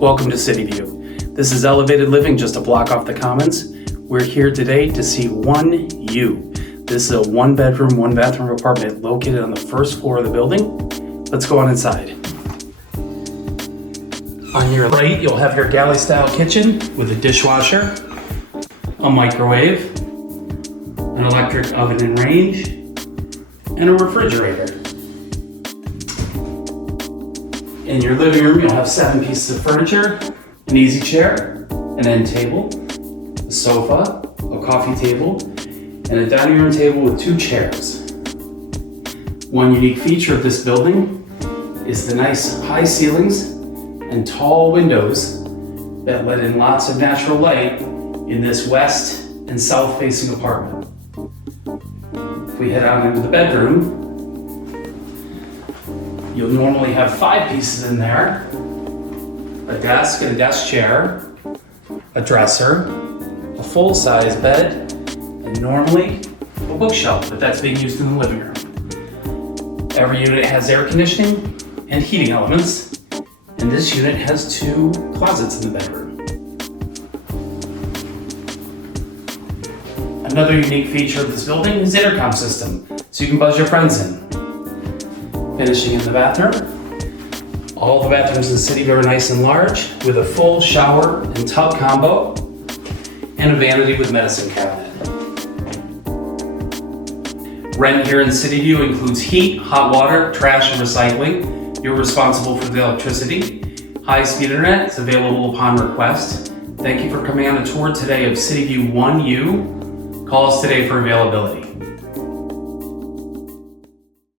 Welcome to CityView. This is elevated living just a block off the Commons. We're here today to see 1U. This is a 1-bedroom, 1-bathroom apartment located on the first floor of the building. Let's go on inside. On your right, you'll have your Galley-style kitchen with a dishwasher, a microwave, an electric oven and range, and a refrigerator. In your living room, you'll have 7 pieces of furniture, an easy chair, an end table, a sofa, a coffee table, and a dining room table with 2 chairs. One unique feature of this building is the nice high ceilings and tall windows that let in lots of natural light in this west and south facing apartment. If we head out into the bedroom, you'll normally have 5 pieces in there: a desk and a desk chair, a dresser, a full-size bed, and normally a bookshelf, but that's being used in the living room. Every unit has air conditioning and heating elements, and this unit has 2 closets in the bedroom. Another unique feature of this building is the intercom system, so you can buzz your friends in. Finishing in the bathroom. All the bathrooms in the city are nice and large, with a full shower and tub combo, and a vanity with medicine cabinet. Rent here in CityView includes heat, hot water, trash, and recycling. You're responsible for the electricity. High-speed internet is available upon request. Thank you for coming on a tour today of CityView 1U. Call us today for availability.